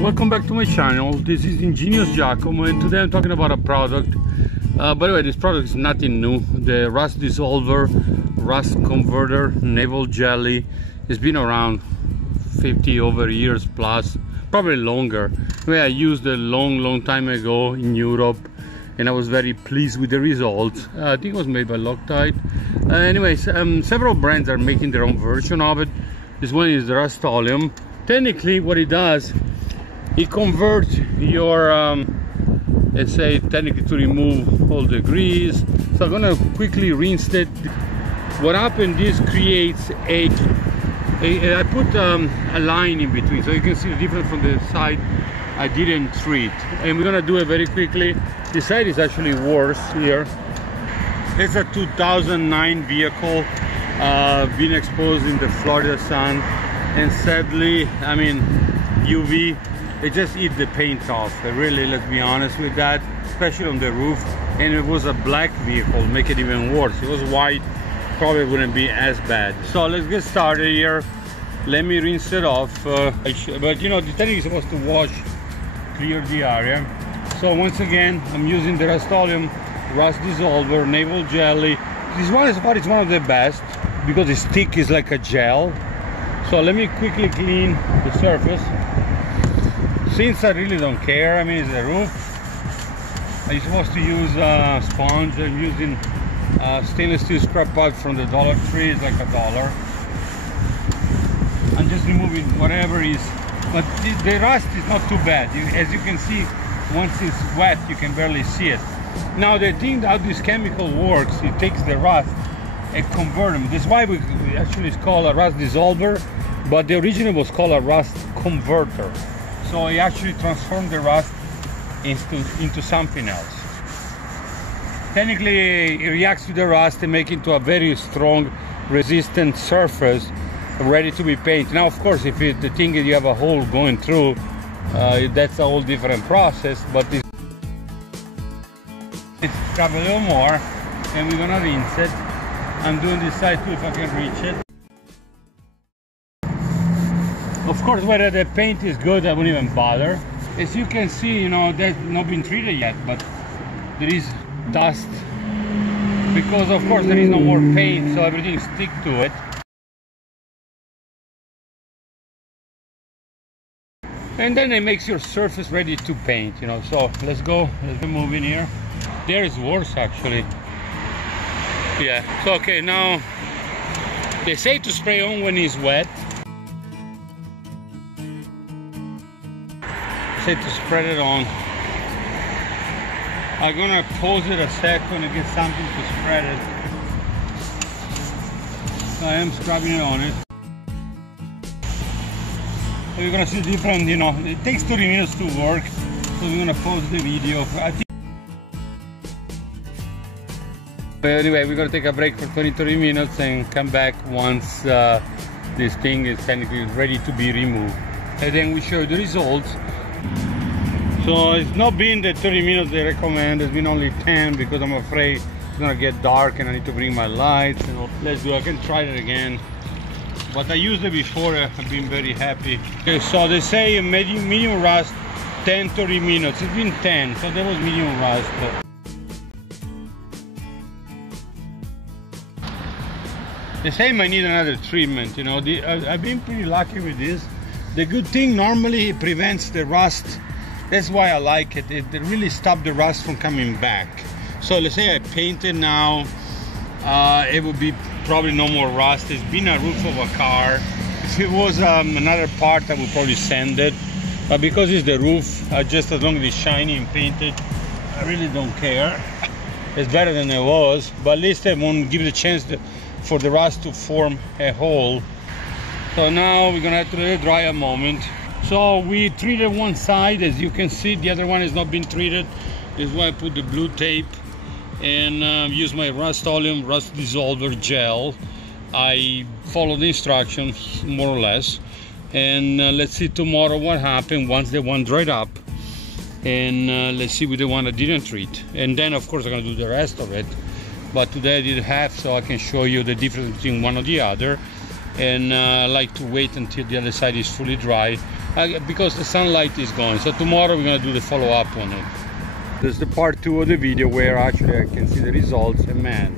Welcome back to my channel. This is Ingenious Giacomo, and today I'm talking about a product. By the way, this product is nothing new. The rust dissolver, rust converter, NAVAL Jelly. It's been around 50 over years plus, probably longer. I used a long time ago in Europe, and I was very pleased with the results. I think it was made by LOCTITE. Anyways, several brands are making their own version of it. This one is the Rust-Oleum. Technically, what it does, it converts your, let's say, technically to remove all the grease. So I'm gonna quickly rinse it. What happened, this creates I put a line in between, so you can see the difference from the side I didn't treat. And we're gonna do it very quickly. This side is actually worse here. It's a 2009 vehicle, being exposed in the Florida sun. And sadly, I mean, UV, it just eat the paint off. Really, let's be honest with that, especially on the roof. And it was a black vehicle, make it even worse. If it was white, probably wouldn't be as bad. So let's get started here. Let me rinse it off. But you know, the technique is supposed to wash, clear the area. So once again, I'm using the Rust-Oleum rust dissolver, NAVAL Jelly. This one is one of the best because it's thick, it's like a gel. So let me quickly clean the surface. Since I really don't care, I mean, it's a roof. I'm supposed to use a sponge. I'm using stainless steel scrap pipe from the Dollar Tree. It's like $1. I'm just removing whatever is, but the rust is not too bad. As you can see, once it's wet, you can barely see it. Now the thing how this chemical works, it takes the rust and convert them. That's why we actually it's called a rust dissolver, but the original was called a rust converter. So it actually transformed the rust into something else. Technically, it reacts to the rust and make it into a very strong, resistant surface, ready to be painted. Now, of course, if the thing is you have a hole going through, that's a whole different process. But let's grab a little more, and we're gonna rinse it. I'm doing this side too if I can reach it. Of course, whether the paint is good, I wouldn't even bother. As you can see, you know, that's not been treated yet, but there is dust because, of course, there is no more paint, so everything sticks to it. And then it makes your surface ready to paint, you know. So let's go move in here. There is worse, actually. Yeah, so okay, now they say to spray on when it's wet. Say to spread it on. I'm gonna pause it a second to get something to spread it. So I am scrubbing it on it. So you're gonna see different, you know, it takes 30 minutes to work. So we're gonna pause the video. I think anyway, we're gonna take a break for 20-30 minutes and come back once this thing is technically ready to be removed. And then we show you the results. So it's not been the 30 minutes they recommend, it's been only 10 because I'm afraid it's gonna get dark and I need to bring my lights. You know, let's do it. I can try it again. But I used it before, I've been very happy. Okay, so they say medium rust, 10-30 minutes. It's been 10, so that was medium rust. They say I might need another treatment, you know. I've been pretty lucky with this. The good thing, normally it prevents the rust. That's why I like it. It really stops the rust from coming back. So let's say I paint it now, it would be probably no more rust. It's been a roof of a car. If it was another part, I would probably sand it. But because it's the roof, just as long as it's shiny and painted, I really don't care. It's better than it was, but at least I won't give it a chance for the rust to form a hole. So now we're gonna have to let it dry a moment. So we treated one side, as you can see, the other one has not been treated. This is why I put the blue tape and use my Rust-Oleum rust dissolver gel. I followed the instructions more or less, and let's see tomorrow what happened once the one dried up, and let's see with the one I didn't treat. And then of course I'm gonna do the rest of it, but today I did half so I can show you the difference between one or the other. And I like to wait until the other side is fully dry because the sunlight is gone. So tomorrow we're gonna do the follow-up on it. There's the part 2 of the video where actually I can see the results, and man,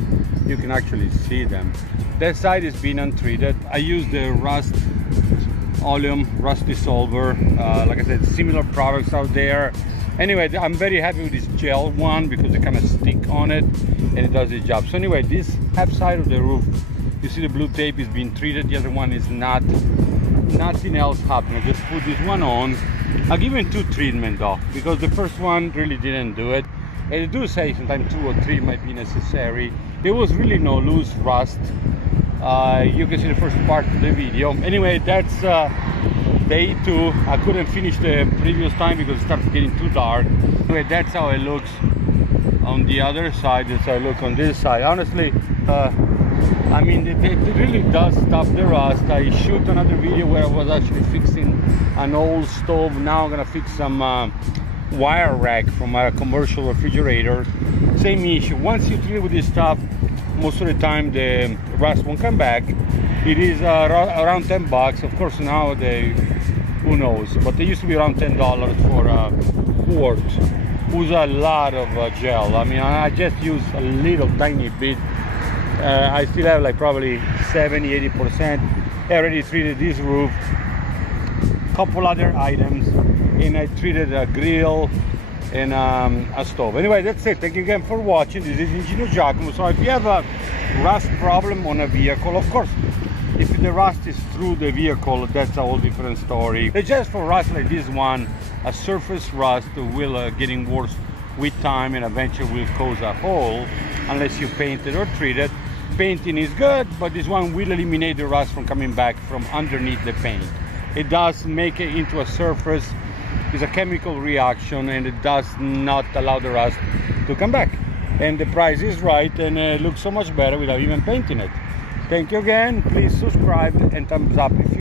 you can actually see them. That side is being untreated. I use the rust oleum, rust dissolver, like I said, similar products out there. Anyway, I'm very happy with this gel one because they kind of stick on it and it does its job. So anyway, this half side of the roof, you see the blue tape is being treated, the other one is not. Nothing else happened. I just put this one on. I'll give it 2 treatments though, because the first one really didn't do it. And they do say sometimes 2 or 3 might be necessary. There was really no loose rust. You can see the first part of the video. Anyway, that's day 2. I couldn't finish the previous time because it started getting too dark. Anyway, that's how it looks on the other side. That's how it looks on this side. Honestly, I mean, it really does stop the rust. I shoot another video where I was actually fixing an old stove. Now I'm gonna fix some wire rack from a commercial refrigerator. Same issue. Once you treat with this stuff, most of the time the rust won't come back. It is around 10 bucks. Of course now who knows, but they used to be around $10 for a quart. Who's a lot of gel. I mean, I just use a little tiny bit. I still have like probably 70-80%. I already treated this roof, couple other items, and I treated a grill and a stove. Anyway, that's it. Thank you again for watching. This is Engineer Giacomo. So if you have a rust problem on a vehicle, of course, if the rust is through the vehicle, that's a whole different story. But just for rust like this one, a surface rust will getting worse with time and eventually will cause a hole unless you paint it or treat it. Painting is good, but this one will eliminate the rust from coming back from underneath the paint. It does make it into a surface. It's a chemical reaction and it does not allow the rust to come back. And the price is right and it looks so much better without even painting it. Thank you again. Please subscribe and thumbs up if you